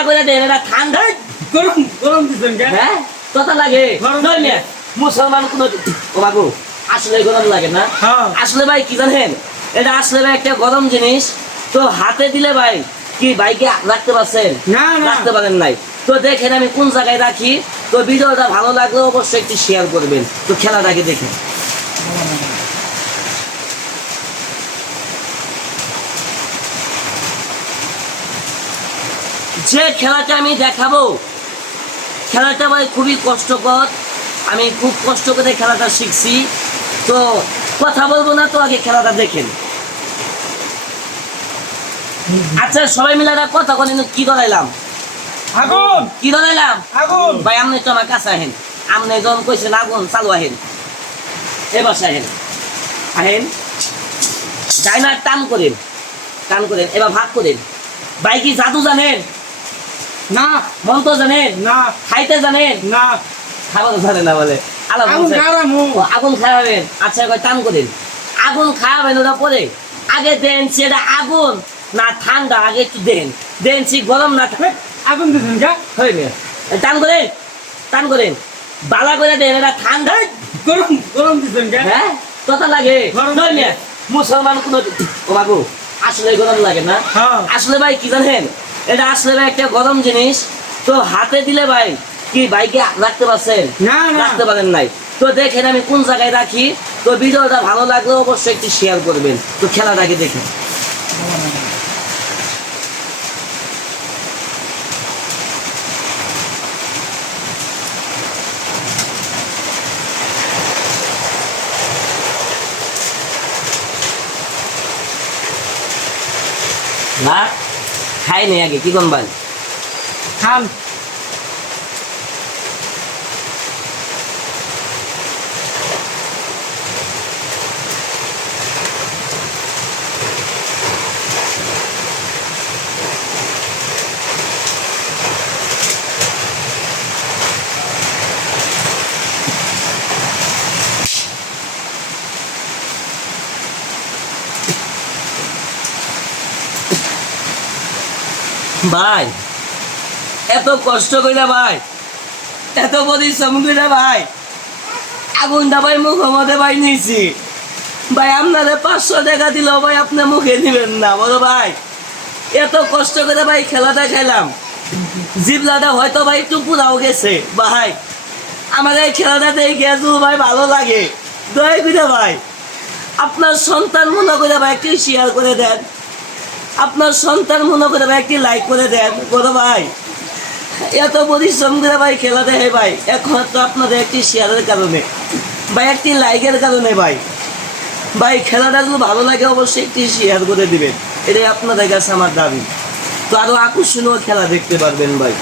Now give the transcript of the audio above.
বালা করে দেন, এটা ঠান্ডা গরম গরম দিছেন কে? হ্যাঁ কথা লাগে মুসলমান কোন বাবু আসলে গরম লাগে না। হ্যাঁ। আসলে ভাই কি জানেন, এটা আসলে ভাই একটা গরম জিনিস। তো হাতে দিলে ভাই কি বাইকে রাখতে পারছেন? না, না। রাখতে পারেন নাই। তো দেখেন আমি কোন জায়গায় রাখি। তো ভিডিওটা ভালো লাগলে অবশ্যই একটু শেয়ার করবেন। তো খেলাটাকে দেখেন। যে খেলাটা আমি দেখাবো, খেলাটা ভাই খুবই কষ্টকর। আমি খুব কষ্ট করে খেলাটা শিখছি। তো কথা বলবো না, তো আগে খেলাটা দেখেন। আচ্ছা সবাই মিলে একটা কথা বলেন, কি ধরাইলাম? আগুন কি ধরাইলাম? আগুন। ভাই আপনি তো আমার কাছে আহেন। আপনি যখন কইছেন আগুন চালু আহেন, এবার আহেন আহেন যাই না, টান করেন টান করেন, এবার ভাগ করেন। ভাই কি জাদু জানেন? না মন্ত্র জানেন? না খাইতে জানেন? না। খাবার জানে না বলে। আল্লাহ আগুন বলছে, খাওয়াবো। ও, আগুন খাওয়াবেন। আচ্ছা এবার টান করেন। আগুন খাওয়াবেন, ওটা পরে আগে দেন সেটা আগুন না ঠান্ডা, আগে একটু দেন। দেন সে গরম না হেই, আগুন দিছেন কে? হয়ে গেল। টান করেন টান করেন, বালা করে দেন, এটা ঠান্ডা। গরম গরম দিছেন কে? হ্যাঁ কথা লাগে গরম নয় লাগে। মিয়া, মুসলমান কোন ও বাবু আসলে গরম লাগে না। হ্যাঁ। আসলে ভাই কি জানেন, এটা আসলে ভাই একটা গরম জিনিস। তো হাতে দিলে ভাই কি বাইকে রাখতে পারছেন? না, না। রাখতে পারেন নাই। তো দেখেন আমি কোন জায়গায় রাখি। তো ভিডিওটা ভালো লাগলে অবশ্যই একটু শেয়ার করবেন। তো খেলাটাকে দেখেন। না খাই নেই আগে কি করবেন? খান। ভাই এত কষ্ট কইরা ভাই, এত পরিশ্রম কইরা ভাই আগুনটা ভাই মুখ মধ্যে ভাই নিয়েছি। ভাই আপনাদের 500 টাকা দিলেও ভাই আপনি মুখে দিবেন না বলো ভাই। এত কষ্ট করে ভাই খেলাটা খেলাম, জিবলাটা হয়তো ভাই একটু পুরাও গেছে ভাই। আমার এই খেলাটা দেখে ভাই ভালো লাগে। দয়া করে ভাই আপনার সন্তান মনে করে ভাই একটু শেয়ার করে দেন। আপনার সন্তান মনে করে ভাই একটি লাইক করে দেন বড় ভাই। এত পরিশ্রম করে ভাই খেলা দেখে ভাই, একমাত্র আপনাদের একটি শেয়ারের কারণে ভাই, একটি লাইকের কারণে ভাই। ভাই খেলাটা যদি ভালো লাগে অবশ্যই একটি শেয়ার করে দিবেন, এটাই আপনাদের কাছে আমার দাবি। তো আরো আকর্ষণীয় খেলা দেখতে পারবেন ভাই।